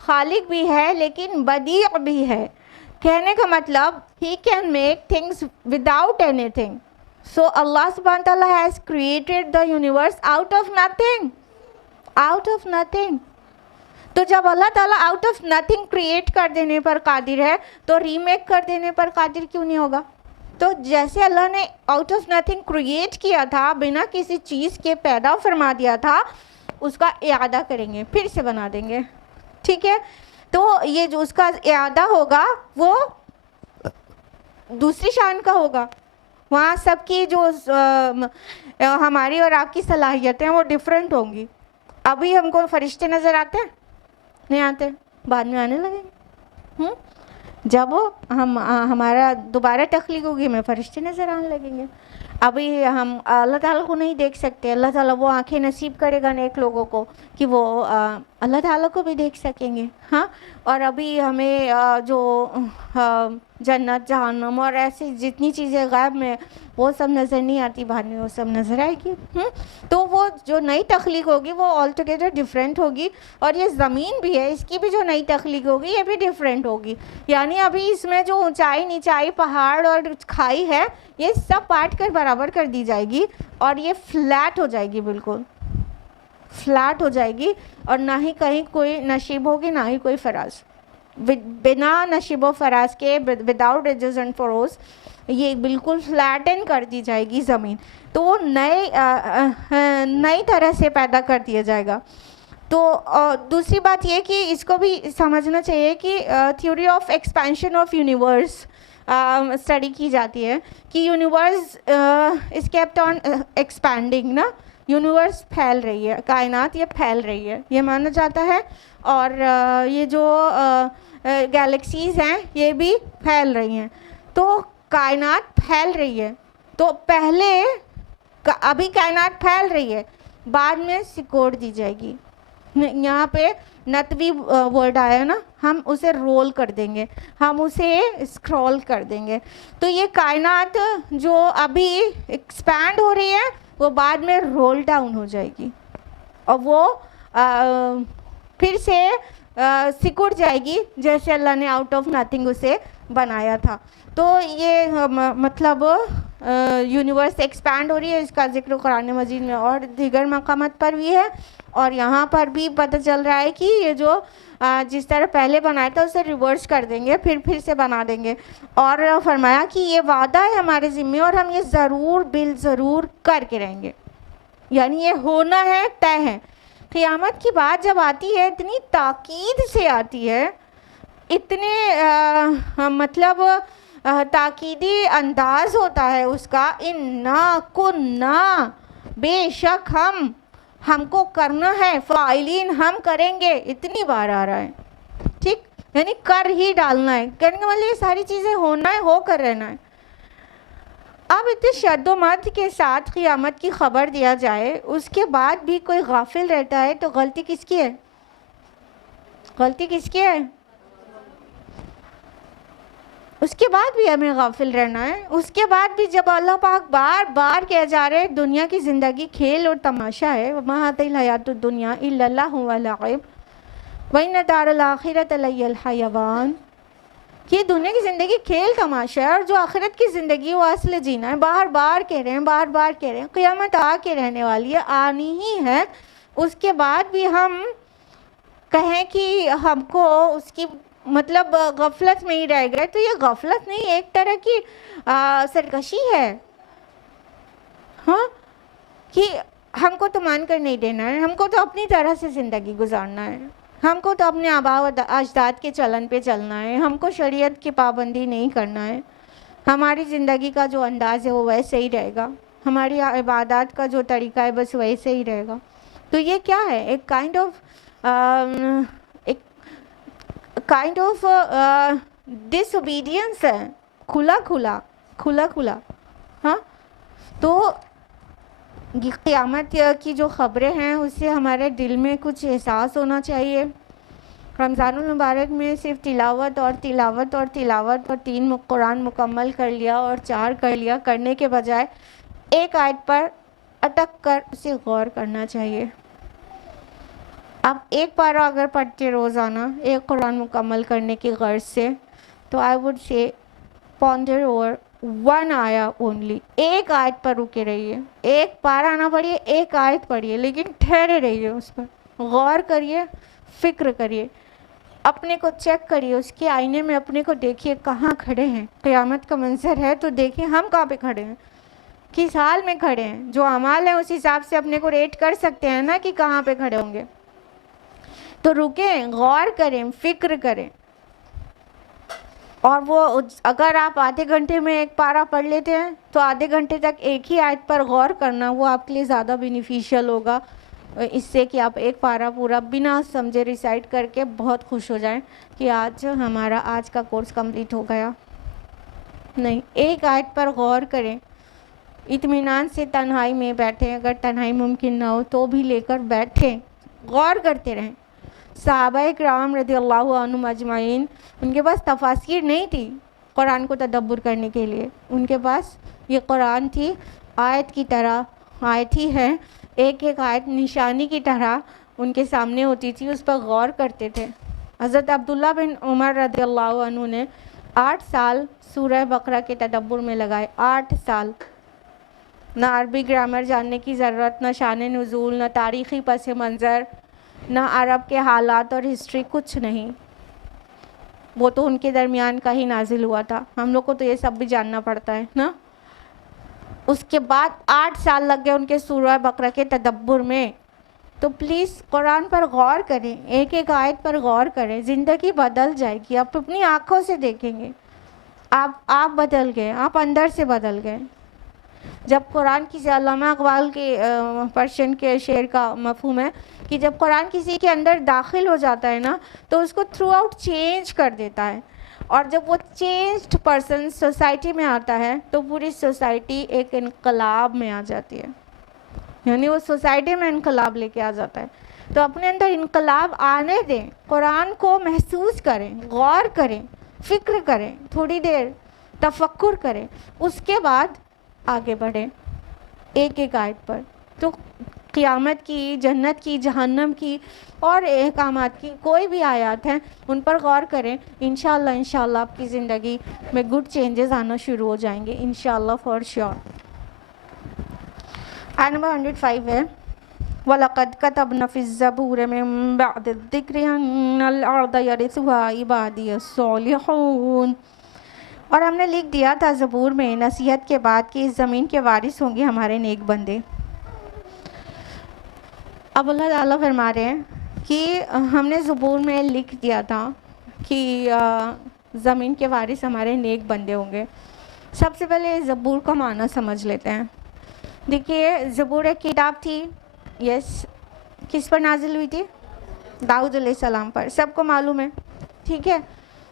خالق بھی ہے لیکن بدیع بھی ہے. کہنے کا مطلب he can make things without anything. So Allah subhanahu wa ta'ala has created the universe out of nothing. Out of nothing. تو جب اللہ تعالیٰ آؤٹ آف نتھنگ کریٹ کر دینے پر قادر ہے تو ری میک کر دینے پر قادر کیوں نہیں ہوگا؟ تو جیسے اللہ نے آؤٹ آف نتھنگ کریٹ کیا تھا، بنا کسی چیز کے پیدا فرما دیا تھا، اس کا اعادہ کریں گے، پھر سے بنا دیں گے. ٹھیک ہے؟ تو یہ جو اس کا اعادہ ہوگا وہ دوسری شان کا ہوگا. وہاں سب کی جو ہماری اور آپ کی صلاحیتیں وہ ڈیفرنٹ ہوں گی. ابھی ہم کو فرشتے نظر آتے ہیں؟ نہیں آتے، بعد میں آنے لگیں گے. جب ہمارا دوبارہ تخلیق ہوگی ہمیں فرشتے نظر آنے لگیں گے. ابھی ہم اللہ تعالیٰ کو نہیں دیکھ سکتے. اللہ تعالیٰ وہ آنکھیں نصیب کرے گا نیک لوگوں کو کہ وہ اللہ تعالیٰ کو بھی دیکھ سکیں گے. ہاں، اور ابھی ہمیں جو جنت جہنم اور ایسی جتنی چیزیں غیب میں وہ سب نظر نہیں آتی، بعد میں وہ سب نظر آئے گی. تو وہ جو نئی تخلیق ہوگی وہ آل ٹوگیدر ڈفرینٹ ہوگی. اور یہ زمین بھی ہے، اس کی بھی جو نئی تخلیق ہوگی یہ بھی ڈفرینٹ ہوگی. یعنی ابھی اس میں جو اونچائی نیچائی پہاڑ اور کھائی ہے یہ سب پاٹ کر برابر کر دی جائے گی اور یہ فلیٹ ہو جائے گی، بالکل فلیٹ ہو جائے گی. اور نہ ہی کہیں کوئی نشیب ہوگی نہ ہی کوئی فراز. بنا نشیب و فراز کے، وداؤٹ ایجز اینڈ فروز، یہ بالکل فلیٹن کر دی جائے گی زمین. تو وہ نئی طرح سے پیدا کر دیا جائے گا. تو دوسری بات یہ کہ اس کو بھی سمجھنا چاہیے کہ theory of expansion of universe study کی جاتی ہے کہ universe is kept on expanding نا. یونیورس پھیل رہی ہے، کائنات یہ پھیل رہی ہے، یہ مانا جاتا ہے. اور یہ جو گیلیکسیز ہیں یہ بھی پھیل رہی ہیں. تو کائنات پھیل رہی ہے، تو پہلے ابھی کائنات پھیل رہی ہے، بعد میں سکوڑ دی جائے گی. یہاں پہ نتوی ورڈ آیا نا، ہم اسے رول کر دیں گے، ہم اسے اسکرول کر دیں گے. تو یہ کائنات جو ابھی ایکسپینڈ ہو رہی ہے وہ بعد میں رول ڈاؤن ہو جائے گی اور وہ پھر سے سکڑ جائے گی جیسے اللہ نے آؤٹ آف نتھنگ اسے بنایا تھا. تو یہ مطلب یونیورس ایکسپینڈ ہو رہی ہے، اس کا ذکر قرآن مجید میں اور دیگر مقامات پر بھی ہے. اور یہاں پر بھی پتہ چل رہا ہے کہ یہ جو جس طرح پہلے بنایا تھا اسے ریورس کر دیں گے، پھر سے بنا دیں گے. اور فرمایا کہ یہ وعدہ ہے ہمارے ذمے اور ہم یہ ضرور ضرور کر کے رہیں گے. یعنی یہ ہونا ہے، طے ہے. قیامت کی بات جب آتی ہے اتنی تاکید سے آتی ہے، اتنے مطلب تاکیدی انداز ہوتا ہے اس کا. انا کنا، بے شک ہم کو کرنا ہے، فاعلین ہم کریں گے، اتنی بار آ رہا ہے. ٹھیک، یعنی کر ہی ڈالنا ہے. کرنے کا مطلب یہ ساری چیزیں ہونا ہے، ہو کر رہنا ہے. اب اتنے شد و مد کے ساتھ قیامت کی خبر دیا جائے، اس کے بعد بھی کوئی غافل رہتا ہے تو غلطی کس کی ہے؟ غلطی کس کی ہے؟ اس کے بعد بھی ہمیں غافل رہنا ہے. اس کے بعد بھی جب اللہ پاک بار بار کہہ جا رہے دنیا کی زندگی کھیل اور تماشا ہے، وَمَا هَٰذِهِ الْحَيَاةُ الدُّنْيَا إِلَّا اللَّهُ وَلَعِبٌ وَإِنَّ دَارَ الْآخِرَةَ لَهِيَ الْحَيَوَانُ. یہ دنیا کی زندگی کھیل تماشا ہے اور جو آخرت کی زندگی وہ اصل جینا ہے. بار بار کہہ رہے ہیں، بار بار کہہ رہے ہیں. قیامت آ کے رہنے والی ہے، آنی ہی ہے. اس کے بعد بھی ہم کہیں کہ ہم کو اس کی مطلب غفلت میں ہی رہ گئے، تو یہ غفلت نہیں، ایک طرح کی سرکشی ہے. ہاں، کہ ہم کو تو مان کر نہیں دینا ہے، ہم کو تو اپنی طرح سے زندگی گزارنا ہے، ہم کو تو اپنے آباء و اجداد کے چلن پہ چلنا ہے، ہم کو شریعت کی پابندی نہیں کرنا ہے. ہماری زندگی کا جو انداز ہے وہ ویسے ہی رہے گا، ہماری عبادات کا جو طریقہ ہے بس ویسے ہی رہے گا. تو یہ کیا ہے؟ ایک کائنڈ آف ڈس اوبیڈینس ہے، کھلا کھلا. ہاں، تو قیامت کی جو خبریں ہیں اس سے ہمارے دل میں کچھ احساس ہونا چاہیے. رمضان المبارک میں صرف تلاوت اور 3 قرآن مکمل کر لیا اور 4 کر لیا، کرنے کے بجائے ایک آیت پر اٹک کر اسے غور کرنا چاہیے. آپ ایک پارہ اگر پڑھتے روزانہ ایک قرآن مکمل کرنے کی غرض سے تو I would say ponder over one آیا اونلی. ایک آیت پر رکے رہیے, ایک پارہ نہ پڑھیے, ایک آیت پڑھیے, لیکن ٹھہرے رہیے اس پر, غور کریے, فکر کریے, اپنے کو چیک کریے, اس کے آئینے میں اپنے کو دیکھیے کہاں کھڑے ہیں. قیامت کا منظر ہے تو دیکھیں ہم کہاں پہ کھڑے ہیں, کس حال میں کھڑے ہیں. جو اعمال ہیں اس حساب سے اپنے کو ریٹ کر سکتے ہیں نا کہ کہاں پہ کھڑے ہوں گے. تو رکیں, غور کریں, فکر کریں. اور وہ اگر آپ آدھے گھنٹے میں ایک پارہ پڑھ لیتے ہیں تو آدھے گھنٹے تک ایک ہی آیت پر غور کرنا وہ آپ کے لیے زیادہ بینیفیشیل ہوگا اس سے کہ آپ ایک پارہ پورا بنا سمجھے ریسائٹ کر کے بہت خوش ہو جائیں کہ آج ہمارا آج کا کورس کمپلیٹ ہو گیا. نہیں, ایک آیت پر غور کریں, اطمینان سے تنہائی میں بیٹھیں, اگر تنہائی ممکن نہ ہو تو بھی لے کر بیٹھیں, غور کرتے رہیں. صحابہ کرام رضی اللہ عنہم اجمعین, ان کے پاس تفاسیر نہیں تھی قرآن کو تدبر کرنے کے لیے, ان کے پاس یہ قرآن تھی آیت کی طرح, آیت ہی ہے, ایک ایک آیت نشانی کی طرح ان کے سامنے ہوتی تھی, اس پر غور کرتے تھے. حضرت عبداللہ بن عمر رضی اللہ عنہ نے 8 سال سورہ بقرہ کے تدبر میں لگائے, 8 سال. نہ عربی گرامر جاننے کی ضرورت, نہ شان نزول, نہ تاریخی پس منظر, نہ عرب کے حالات اور ہسٹری, کچھ نہیں. وہ تو ان کے درمیان کا ہی نازل ہوا تھا, ہم لوگ کو تو یہ سب بھی جاننا پڑتا ہے نا. اس کے بعد 8 سال لگ گئے ان کے سورہ بقرہ کے تدبر میں. تو پلیز قرآن پر غور کریں, ایک ایک آیت پر غور کریں, زندگی بدل جائے گی. آپ اپنی آنکھوں سے دیکھیں گے آپ بدل گئے, آپ اندر سے بدل گئے. جب قرآن کسی, علامہ اقبال کے پرشین کے شعر کا مفہوم ہے کہ جب قرآن کسی کے اندر داخل ہو جاتا ہے نا تو اس کو تھرو آؤٹ چینج کر دیتا ہے, اور جب وہ چینجڈ پرسن سوسائٹی میں آتا ہے تو پوری سوسائٹی ایک انقلاب میں آ جاتی ہے, یعنی وہ سوسائٹی میں انقلاب لے کے آ جاتا ہے. تو اپنے اندر انقلاب آنے دیں, قرآن کو محسوس کریں, غور کریں, فکر کریں, تھوڑی دیر تفکر کریں, اس کے بعد آگے بڑھیں ایک ایک آیت پر. تو قیامت کی, جنت کی, جہنم کی اور احکامات کی کوئی بھی آیات ہیں ان پر غور کریں. انشاءاللہ آپ کی زندگی میں گڈ چینجز آنا شروع ہو جائیں گے, انشاءاللہ فار شیور. آیت نمبر 105 ہے وَلَقَدْ كَتَبْنَا فِي الزَّبُورِ مِن بَعْدِ الذِّكْرِ أَنَّ الْأَرْضَ يَرِثُهَا عِبَادِيَ الصَّالِحُونَ. اور ہم نے لکھ دیا تھا زبور میں نصیحت کے بعد کہ اس زمین کے وارث ہوں گے ہمارے نیک بندے. اب اللہ تعالیٰ فرما رہے ہیں کہ ہم نے زبور میں لکھ دیا تھا کہ زمین کے وارث ہمارے نیک بندے ہوں گے. سب سے پہلے زبور کا معنی سمجھ لیتے ہیں. دیکھیے, زبور ایک کتاب تھی, یس, کس پر نازل ہوئی تھی؟ داؤد علیہ السلام پر, سب کو معلوم ہے, ٹھیک ہے.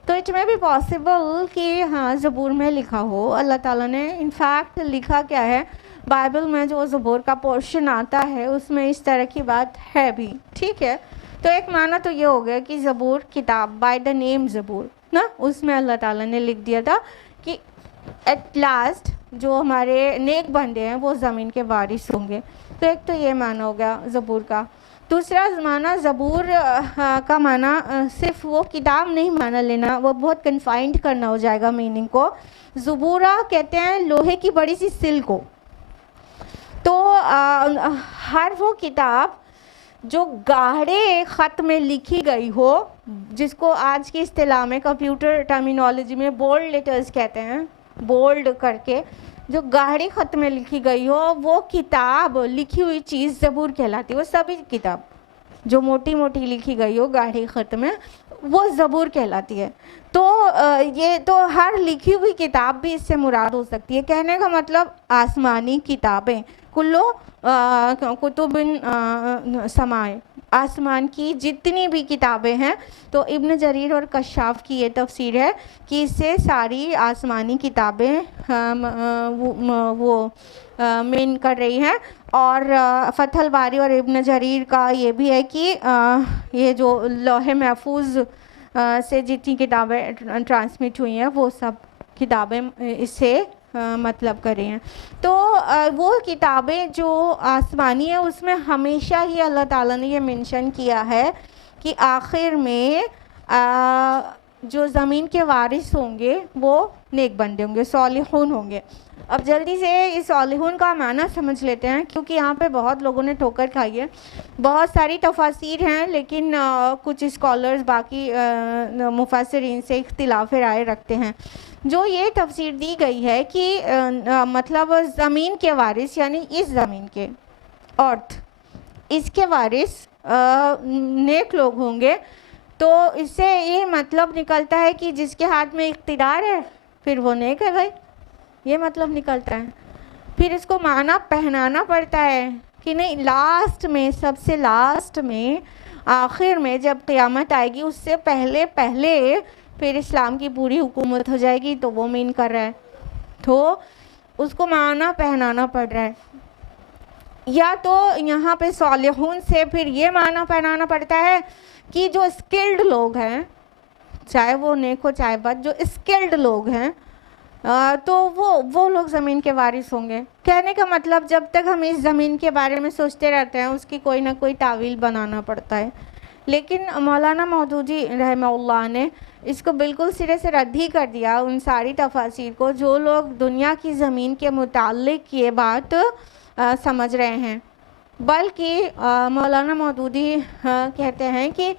تو اٹ میں بھی پاسبل کہ ہاں زبور میں لکھا ہو. اللہ تعالیٰ نے انفیکٹ لکھا کیا ہے, بائبل میں جو زبور کا پورشن آتا ہے اس میں اس طرح کی بات ہے بھی, ٹھیک ہے. تو ایک معنی تو یہ ہو گیا کہ زبور کتاب, بائی دا نیم زبور نا, اس میں اللہ تعالیٰ نے لکھ دیا تھا کہ ایٹ لاسٹ جو ہمارے نیک بندے ہیں وہ زمین کے وارث ہوں گے. تو ایک تو یہ معنی ہو گیا زبور کا. دوسرا معنی زبور کا معنی صرف وہ کتاب نہیں معنی لینا, وہ بہت کنفائنڈ کرنا ہو جائے گا میننگ کو. زبورہ کہتے ہیں لوہے کی بڑی سی سل کو. تو ہر وہ کتاب جو گاڑھے خط میں لکھی گئی ہو, جس کو آج کی اصطلاح میں کمپیوٹر ٹرمینالوجی میں بولڈ لیٹرز کہتے ہیں, بولڈ کر کے جو گاڑھے خط میں لکھی گئی ہو, وہ کتاب, لکھی ہوئی چیز زبور کہلاتی ہے. وہ سبھی کتاب جو موٹی موٹی لکھی گئی ہو گاڑھے خط میں وہ زبور کہلاتی ہے. تو یہ تو ہر لکھی ہوئی کتاب بھی اس سے مراد ہو سکتی ہے. کہنے کا مطلب آسمانی کتابیں, کلو کتب سمائے, آسمان کی جتنی بھی کتابیں ہیں. تو ابن جریر اور کشاف کی یہ تفسیر ہے کہ اس سے ساری آسمانی کتابیں وہ مین کر رہی ہیں. اور فتح الباری اور ابن جریر کا یہ بھی ہے کہ یہ جو لوح محفوظ سے جتنی کتابیں ٹرانسمٹ ہوئی ہیں وہ سب کتابیں اس سے مطلب کرے ہیں. تو وہ کتابیں جو آسمانی ہیں اس میں ہمیشہ ہی اللہ تعالیٰ نے یہ منشن کیا ہے کہ آخر میں جو زمین کے وارث ہوں گے وہ نیک بندے ہوں گے, صالحون ہوں گے. اب جلدی سے اس صالحون کا معنی سمجھ لیتے ہیں, کیونکہ یہاں پہ بہت لوگوں نے ٹھوکر کھائی ہے. بہت ساری تفاسیر ہیں, لیکن کچھ اسکالرز باقی مفسرین سے اختلاف رائے رکھتے ہیں. جو یہ تفسیر دی گئی ہے کہ مطلب زمین کے وارث یعنی اس زمین کے ارتھ, اس کے وارث نیک لوگ ہوں گے. تو اس سے یہ مطلب نکلتا ہے کہ جس کے ہاتھ میں اقتدار ہے پھر وہ نیک ہے بھائی, یہ مطلب نکلتا ہے. پھر اس کو معنی پہنانا پڑتا ہے کہ نہیں, لاسٹ میں, سب سے لاسٹ میں, آخر میں جب قیامت آئے گی اس سے پہلے پھر اسلام کی پوری حکومت ہو جائے گی, تو وہ مین کر رہا ہے. تو اس کو معنی پہنانا پڑ رہا ہے. یا تو یہاں پہ صالحون سے پھر یہ معنی پہنانا پڑتا ہے کہ جو اسکلڈ لوگ ہیں, چاہے وہ نیک ہو چاہے بد, جو اسکلڈ لوگ ہیں تو وہ لوگ زمین کے وارث ہوں گے. کہنے کا مطلب جب تک ہم اس زمین کے بارے میں سوچتے رہتے ہیں اس کی کوئی نہ کوئی تعویل بنانا پڑتا ہے. لیکن مولانا مودودی رحمہ اللہ نے اس کو بالکل سرے سے رد ہی کر دیا, ان ساری تفاسیر کو جو لوگ دنیا کی زمین کے متعلق یہ بات سمجھ رہے ہیں. بلکہ مولانا مودودی کہتے ہیں کہ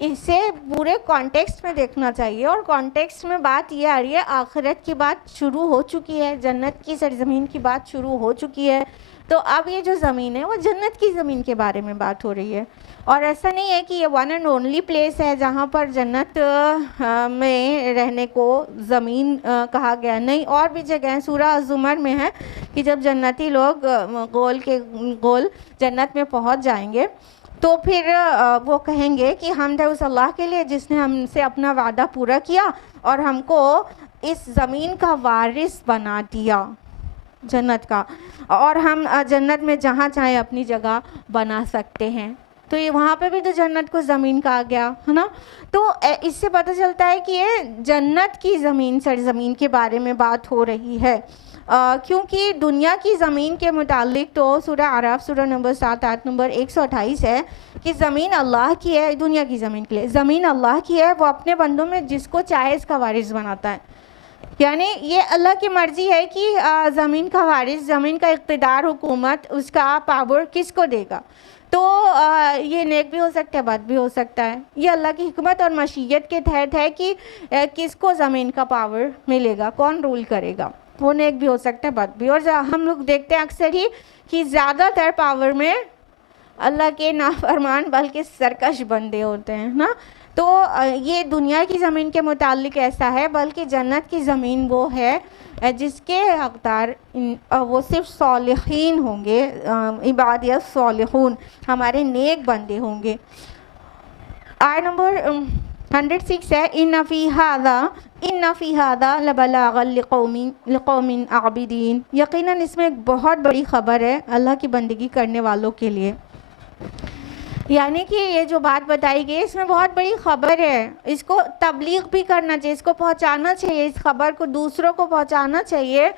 اسے پورے کانٹیکسٹ میں دیکھنا چاہیے, اور کانٹیکسٹ میں بات یہ آ رہی ہے آخرت کی بات شروع ہو چکی ہے, جنت کی سرزمین کی بات شروع ہو چکی ہے. تو اب یہ جو زمین ہے وہ جنت کی زمین کے بارے میں بات ہو رہی ہے. اور ایسا نہیں ہے کہ یہ ون اینڈ اونلی پلیس ہے جہاں پر جنت میں رہنے کو زمین کہا گیا, نہیں, اور بھی جگہ ہیں. سورہ الزمر میں ہے کہ جب جنتی لوگ گول جنت میں پہنچ جائیں گے تو پھر وہ کہیں گے کہ حمد ہے اس اللہ کے لیے جس نے ہم سے اپنا وعدہ پورا کیا اور ہم کو اس زمین کا وارث بنا دیا جنت کا, اور ہم جنت میں جہاں چاہیں اپنی جگہ بنا سکتے ہیں. تو یہ وہاں پہ بھی تو جنت کو زمین کہا گیا ہے نا. تو اس سے پتہ چلتا ہے کہ یہ جنت کی زمین سرزمین کے بارے میں بات ہو رہی ہے. کیونکہ دنیا کی زمین کے متعلق تو سورہ اعراف سورہ نمبر 7 آیت نمبر 128 ہے کہ زمین اللہ کی ہے. دنیا کی زمین کے لیے زمین اللہ کی ہے, وہ اپنے بندوں میں جس کو چاہے اس کا وارث بناتا ہے. یعنی یہ اللہ کی مرضی ہے کہ زمین کا وارث, زمین کا اقتدار, حکومت, اس کا پاور کس کو دے گا. تو یہ نیک بھی ہو سکتا ہے, بد بھی ہو سکتا ہے. یہ اللہ کی حکمت اور مشیت کے تحت ہے کہ کس کو زمین کا پاور ملے گا, کون رول کرے گا. وہ نیک بھی ہو سکتا ہے, بد بھی. اور ہم لوگ دیکھتے ہیں اکثر ہی کہ زیادہ تر پاور میں اللہ کے نافرمان بلکہ سرکش بندے ہوتے ہیں نا. تو یہ دنیا کی زمین کے متعلق ایسا ہے, بلکہ جنت کی زمین وہ ہے جس کے حقدار وہ صرف صالحین ہوں گے, عبادی الصالحون, ہمارے نیک بندے ہوں گے. آیت نمبر 106 ہے ان فی ھذا لبلاغا لقوم عابدین. یقیناً اس میں ایک بہت بڑی خبر ہے اللہ کی بندگی کرنے والوں کے لیے. یعنی کہ یہ جو بات بتائی گئی اس میں بہت بڑی خبر ہے, اس کو تبلیغ بھی کرنا چاہیے, اس کو پہنچانا چاہیے, اس خبر کو دوسروں کو پہنچانا چاہیے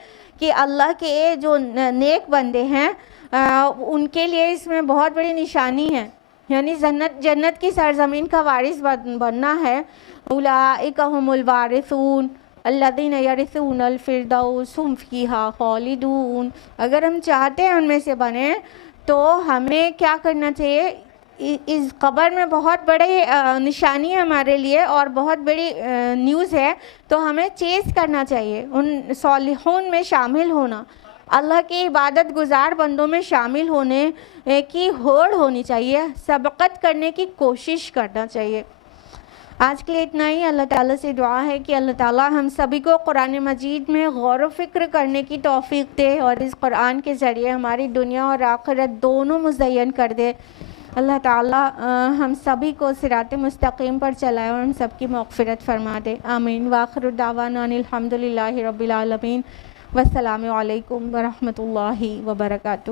کہ اللہ کے جو نیک بندے ہیں ان کے لیے اس میں بہت بڑی نشانی ہے. یعنی جنت کی سرزمین کا وارث بننا ہے. اولئک هم الوارثون الذین یرثون الفردوس هم فیہا خالدون. اگر ہم چاہتے ہیں ان میں سے بنیں تو ہمیں کیا کرنا چاہیے, اس قبر میں بہت بڑی نشانی ہے ہمارے لیے اور بہت بڑی نیوز ہے. تو ہمیں چیز کرنا چاہیے, ان صالحون میں شامل ہونا, اللہ کے عبادت گزار بندوں میں شامل ہونے کی ہوڑ ہونی چاہیے, سبقت کرنے کی کوشش کرنا چاہیے. آج کے لیے اتنا ہی. اللہ تعالیٰ سے دعا ہے کہ اللہ تعالیٰ ہم سبھی کو قرآن مجید میں غور و فکر کرنے کی توفیق دے اور اس قرآن کے ذریعے ہماری دنیا اور آخرت دونوں مزین کر دے. اللہ تعالیٰ ہم سبھی کو صراط مستقیم پر چلائے اور ہم سب کی مغفرت فرما دے. آمین. وآخر دعوانا ان الحمد للہ رب العالمین. والسلام علیکم ورحمۃ اللہ وبرکاتہ.